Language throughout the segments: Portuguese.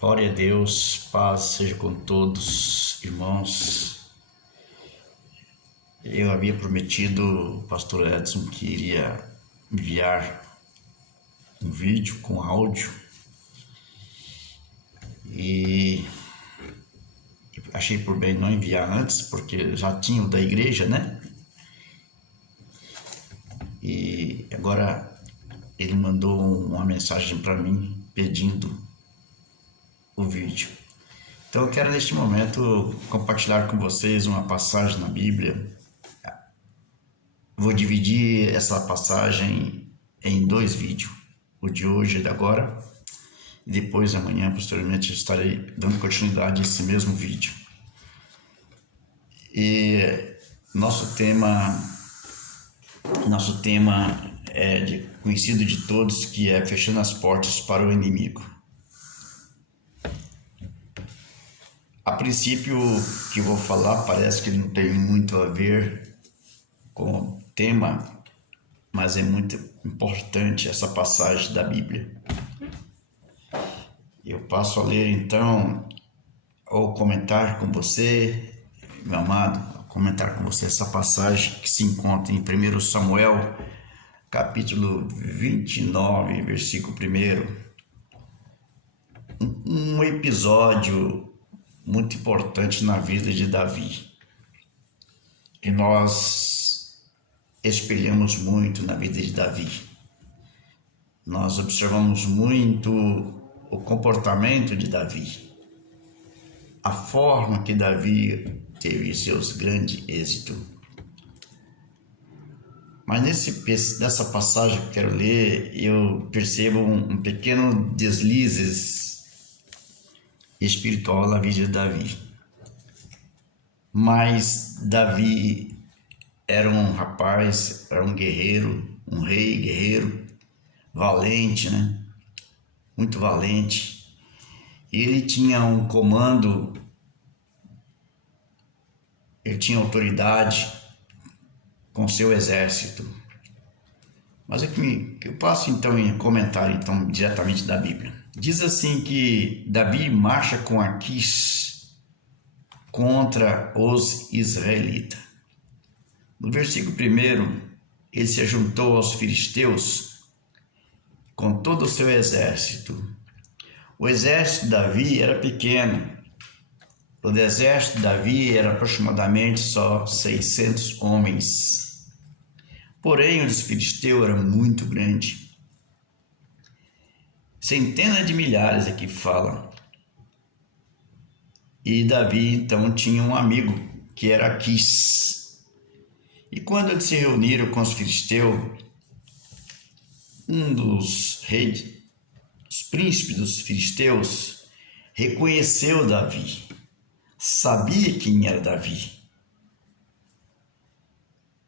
Glória a Deus, paz seja com todos, irmãos. Eu havia prometido ao pastor Edson que iria enviar um vídeo com áudio e achei por bem não enviar antes, porque já tinha o da igreja, né? E agora ele mandou uma mensagem para mim pedindo o vídeo. Então eu quero neste momento compartilhar com vocês uma passagem na Bíblia. Vou dividir essa passagem em 2 vídeos, o de hoje e de agora, e depois amanhã, posteriormente, estarei dando continuidade a esse mesmo vídeo. E nosso tema é conhecido de todos, que é fechando as portas para o inimigo. A princípio, o que eu vou falar parece que não tem muito a ver com o tema, mas é muito importante essa passagem da Bíblia. Eu passo a ler então, ou comentar com você, meu amado, comentar com você essa passagem que se encontra em 1 Samuel, capítulo 29, versículo 1. Um episódio muito importante na vida de Davi, que nós espelhamos muito na vida de Davi. Nós observamos muito o comportamento de Davi, a forma que Davi teve seus grandes êxitos. Mas nessa passagem que eu quero ler, eu percebo um pequeno deslize espiritual na vida de Davi. Mas Davi era um rapaz, era um guerreiro, um rei guerreiro, valente, né? Muito valente. E ele tinha um comando, ele tinha autoridade com seu exército. Mas eu passo então em comentário diretamente da Bíblia. Diz assim que Davi marcha com Aquis contra os israelitas. No versículo 1, ele se juntou aos filisteus com todo o seu exército. O exército de Davi era pequeno. O exército de Davi era aproximadamente só 600 homens. Porém, o dos filisteus era muito grande. Centenas de milhares aqui falam. E Davi então tinha um amigo que era Aquis. E quando eles se reuniram com os filisteus, um dos reis, os príncipes dos filisteus, reconheceu Davi, sabia quem era Davi.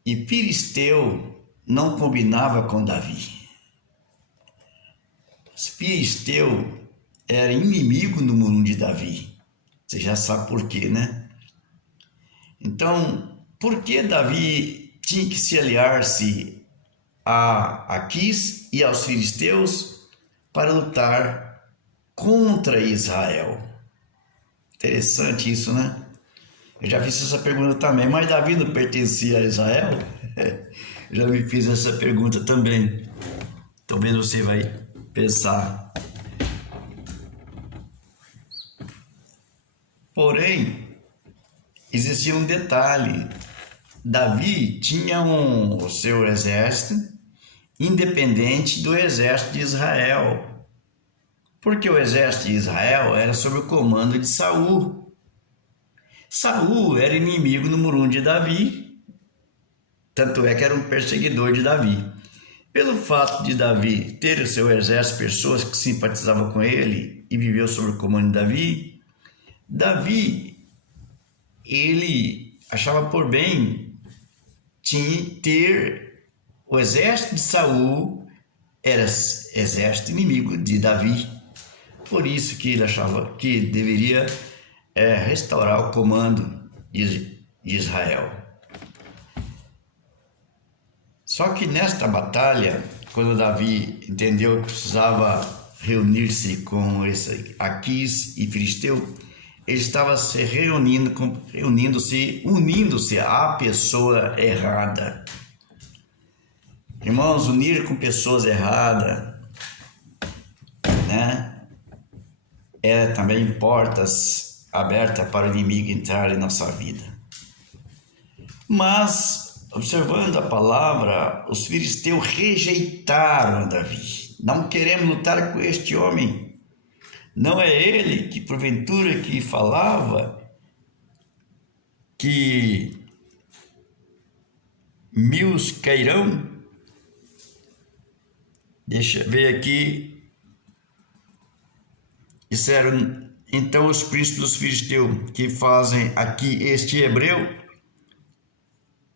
E filisteu não combinava com Davi. Filisteu era inimigo número 1 de Davi. Você já sabe por quê, né? Então, por que Davi tinha que se aliar-se a Aquis e aos filisteus para lutar contra Israel? Interessante isso, né? Eu já fiz essa pergunta também, mas Davi não pertencia a Israel? Eu já me fiz essa pergunta também. Talvez você vai pensar. Porém, existia um detalhe. Davi tinha o seu exército independente do exército de Israel. Porque o exército de Israel era sob o comando de Saul. Saul era inimigo número 1 de Davi. Tanto é que era um perseguidor de Davi. Pelo fato de Davi ter o seu exército, pessoas que simpatizavam com ele e viveu sob o comando de Davi, ele achava por bem ter o exército de Saul, era exército inimigo de Davi. Por isso que ele achava que deveria restaurar o comando de Israel. Só que nesta batalha, quando Davi entendeu que precisava reunir-se com esse Aquis e Filisteu, ele estava se unindo-se à pessoa errada. Irmãos, unir com pessoas erradas, né? É também portas abertas para o inimigo entrar em nossa vida. Mas, observando a palavra, os filisteus rejeitaram Davi. Não queremos lutar com este homem. Não é ele que, porventura, que falava que 1000 cairão? Deixa eu ver aqui. Disseram então os príncipes dos filisteus que fazem aqui este hebreu,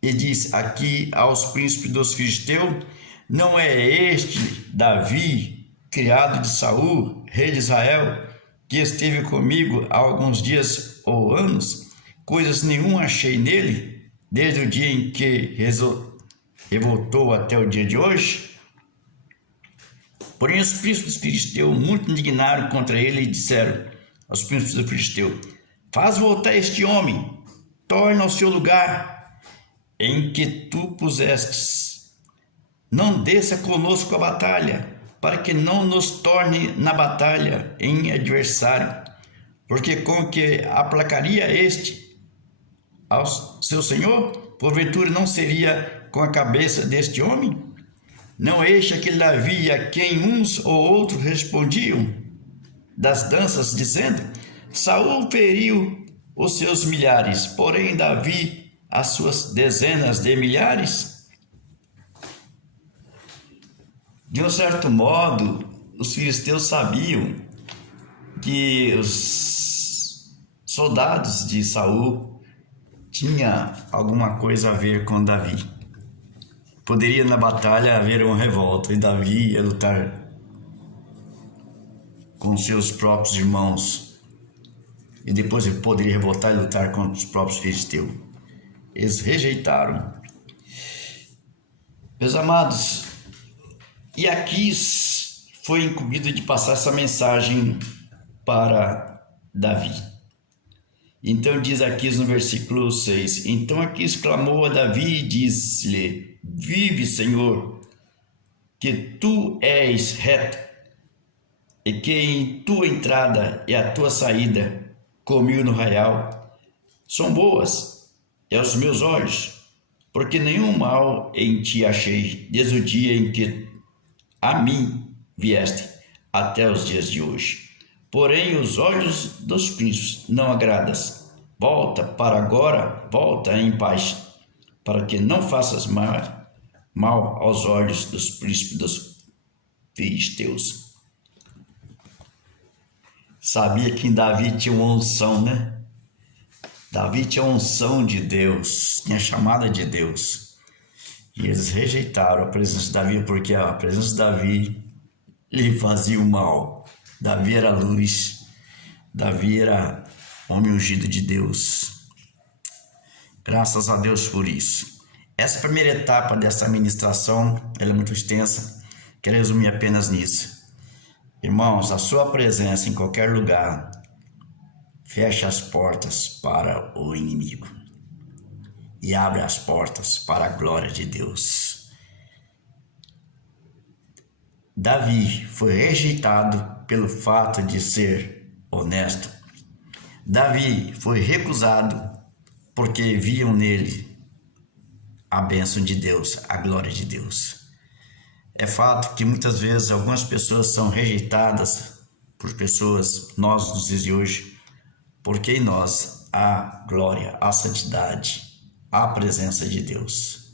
e diz aqui aos príncipes dos filisteus: não é este Davi, criado de Saul, rei de Israel, que esteve comigo há alguns dias ou anos? Coisas nenhuma achei nele, desde o dia em que revoltou até o dia de hoje. Porém, os príncipes dos filisteus, muito indignaram contra ele, e disseram aos príncipes dos filisteus: faz voltar este homem, torna ao seu lugar em que tu pusestes. Não desça conosco a batalha, para que não nos torne na batalha em adversário, porque com que aplacaria este ao seu senhor, porventura não seria com a cabeça deste homem? Não é este aquele Davi a quem uns ou outros respondiam das danças, dizendo: Saul feriu os seus milhares, porém Davi as suas dezenas de milhares? De um certo modo, os filisteus sabiam que os soldados de Saul tinham alguma coisa a ver com Davi. Poderia na batalha haver uma revolta e Davi ia lutar com seus próprios irmãos, e depois ele poderia revoltar e lutar contra os próprios filisteus. Eles rejeitaram. Meus amados, e Aquis foi incumbido de passar essa mensagem para Davi. Então diz Aquis no versículo 6: então Aquis clamou a Davi e disse-lhe: vive, Senhor, que tu és reto, e que em tua entrada e a tua saída, comigo no arraial, são boas aos meus olhos, porque nenhum mal em ti achei, desde o dia em que a mim vieste, até os dias de hoje. Porém, os olhos dos príncipes não agradas. Volta para agora, volta em paz, para que não faças mal aos olhos dos príncipes dos filisteus. Sabia que em Davi tinha uma unção, né? Davi tinha a unção de Deus, tinha a chamada de Deus. E eles rejeitaram a presença de Davi, porque a presença de Davi lhe fazia o mal. Davi era luz, Davi era homem ungido de Deus. Graças a Deus por isso. Essa primeira etapa dessa ministração, ela é muito extensa, quero resumir apenas nisso. Irmãos, a sua presença em qualquer lugar fecha as portas para o inimigo e abre as portas para a glória de Deus. Davi foi rejeitado pelo fato de ser honesto. Davi foi recusado porque viam nele a bênção de Deus, a glória de Deus. É fato que muitas vezes algumas pessoas são rejeitadas por pessoas, nós nos dias de hoje, porque em nós há glória, há santidade, há presença de Deus.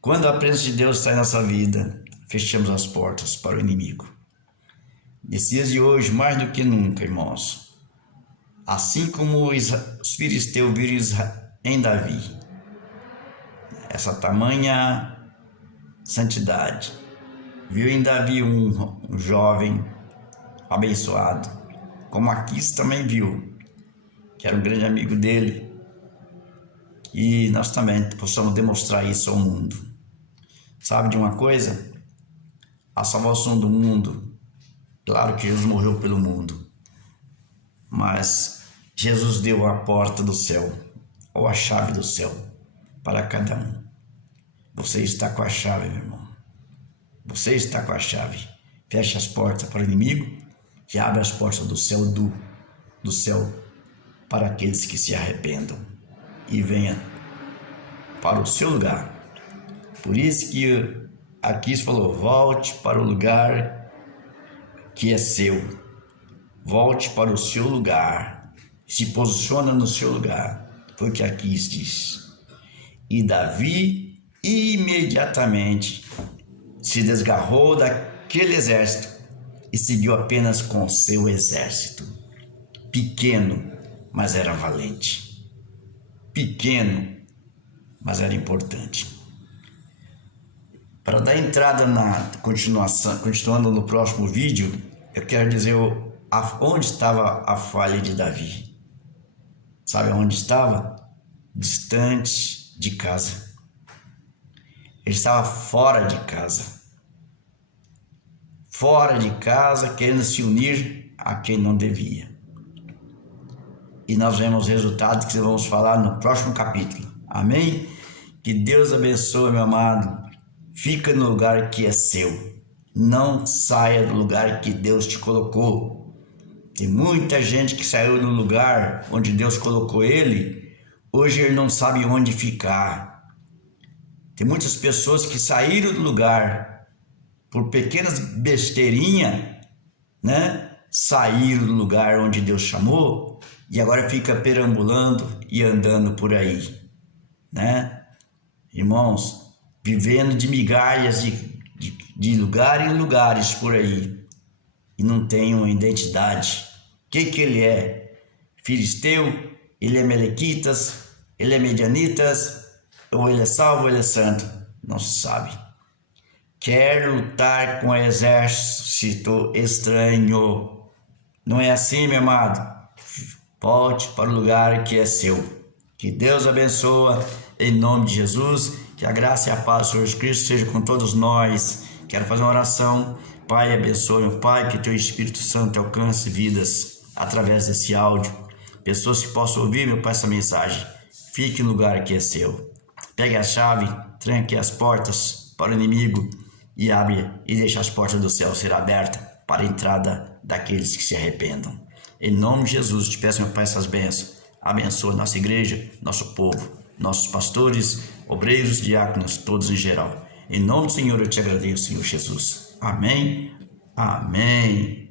Quando a presença de Deus está em nossa vida, fechamos as portas para o inimigo. Nesses dias de hoje, mais do que nunca, irmãos, assim como os filisteus viram em Davi essa tamanha santidade, viu em Davi um jovem abençoado, como Aquis também viu, que era um grande amigo dele, e nós também possamos demonstrar isso ao mundo. Sabe de uma coisa? A salvação do mundo Claro que Jesus morreu pelo mundo, mas Jesus deu a porta do céu, ou a chave do céu, para cada um. Você está com a chave, meu irmão. Você está com a chave. Fecha as portas para o inimigo e abre as portas do céu para aqueles que se arrependam e venham para o seu lugar. Por isso que aqui falou, volte para o lugar que é seu. Volte para o seu lugar. Se posiciona no seu lugar. Foi o que aqui diz. E Davi imediatamente se desgarrou daquele exército e seguiu apenas com seu exército. Pequeno, mas era valente. Pequeno, mas era importante. Para dar entrada na continuação, continuando no próximo vídeo, eu quero dizer onde estava a falha de Davi. Sabe onde estava? Distante de casa. Ele estava fora de casa. Fora de casa, querendo se unir a quem não devia. E nós vemos os resultados que vamos falar no próximo capítulo. Amém? Que Deus abençoe, meu amado. Fica no lugar que é seu. Não saia do lugar que Deus te colocou. Tem muita gente que saiu do lugar onde Deus colocou ele. Hoje ele não sabe onde ficar. Tem muitas pessoas que saíram do lugar por pequenas besteirinhas, né? Saíram do lugar onde Deus chamou e agora fica perambulando e andando por aí, né? Irmãos, vivendo de migalhas de lugar em lugares por aí e não tem uma identidade. O que ele é? Filisteu? Ele é melequitas? Ele é medianitas? Ou ele é salvo ou ele é santo? Não se sabe. Quer lutar com o exército estranho. Não é assim, meu amado. Volte para o lugar que é seu. Que Deus abençoe em nome de Jesus. Que a graça e a paz do Senhor Jesus Cristo seja com todos nós. Quero fazer uma oração. Pai, abençoe, meu Pai, que teu Espírito Santo alcance vidas através desse áudio. Pessoas que possam ouvir, meu Pai, essa mensagem. Fique no lugar que é seu. Pegue a chave, tranque as portas para o inimigo e abre e deixe as portas do céu ser abertas para a entrada daqueles que se arrependam. Em nome de Jesus, te peço, meu Pai, essas bênçãos. Abençoa nossa igreja, nosso povo, nossos pastores, obreiros, diáconos, todos em geral. Em nome do Senhor eu te agradeço, Senhor Jesus. Amém. Amém.